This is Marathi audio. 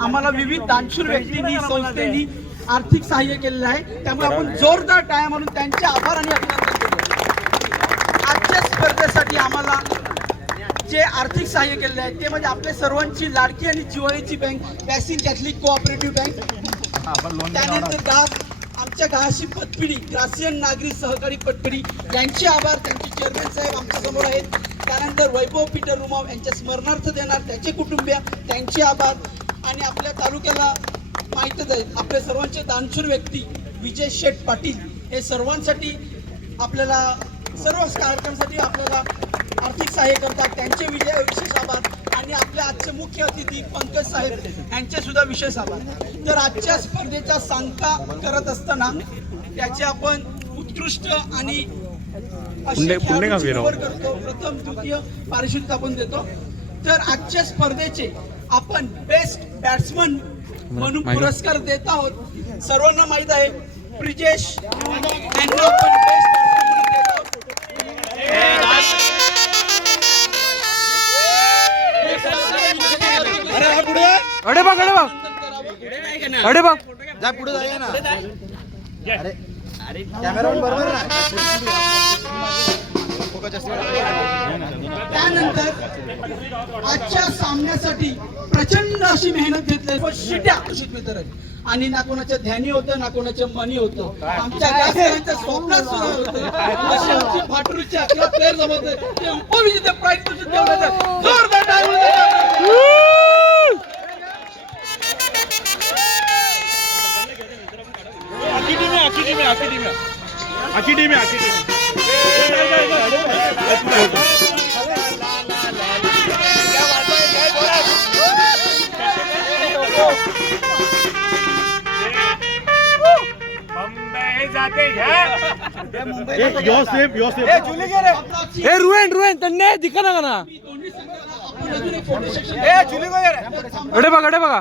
आम्हाला विविध दानशूर व्यक्तींनी संस्थेनी आर्थिक सहाय्य केलेलं आहे, त्यामुळे आपण जोरदार टाळ्या म्हणून त्यांचे आभार आणि अभिनंदन करतो। आजच्या स्पर्धेसाठी आम्हाला जे आर्थिक सहाय्य केलेले आहे ते म्हणजे आपल्या सर्वांची लाडकी आणि जिव्हाळ्याची बँक बॅसिन कॅथलिक कोऑपरेटिव्ह बँक, त्यानंतर आमच्या गावाची पतपिढी ग्रासियन नागरी सहकारी पतपिढी यांचे आभार, त्यांचे चेअरमॅन साहेब आमच्या समोर आहेत। त्यानंतर वैभव पीटर रुमाव यांच्या स्मरणार्थ देणार त्याचे कुटुंबीय त्यांचे आभार, आणि आपल्या तालुक्याला माहीतच आहे आपल्या सर्वांचे दानशूर व्यक्ती विजय शेठ पाटील हे सर्वांसाठी आपल्याला सर्व कार्यक्रमासाठी आपल्याला आर्थिक सहाय्य करतात, त्यांचे विशेष आभार। आणि आपल्या आजचे मुख्य अतिथी पंकज साहेब यांचे सुद्धा विशेष आभार। तर आजच्या स्पर्धेचा सांगता करत असताना त्याचे आपण उत्कृष्ट आणि करतो, प्रथम द्वितीय पारितोषिक आपण देतो। तर आजच्या स्पर्धेचे आपण बेस्ट बॅट्समन म्हणून पुरस्कार देत आहोत। सर्वांना माहित आहे ब्रिजेश यांना आपण बेस्ट अरे बघ अरे बघ जा पुढे जाऊया ना। अरे अरे कॅमेरामन बरोबर ना। त्यानंतर आजच्या सामन्यासाठी प्रचंड अशी मेहनत घेतली शिट्या वितरण, आणि ना कोणाच्या ध्यानी होतं ना कोणाच्या मनी होतं, आमच्या गावकऱ्यांच्या स्वप्नात सुरू होतं अशी आमची फाटूरची 11 प्लेयर जमत ते उपविजेते पारितोषिक देण्याचं जोरदार टाळ्या। रुएन त्यांनी दिखा ना दोन्ही संघाला आपण अजून एक फोटो सेक्शन अरे बघा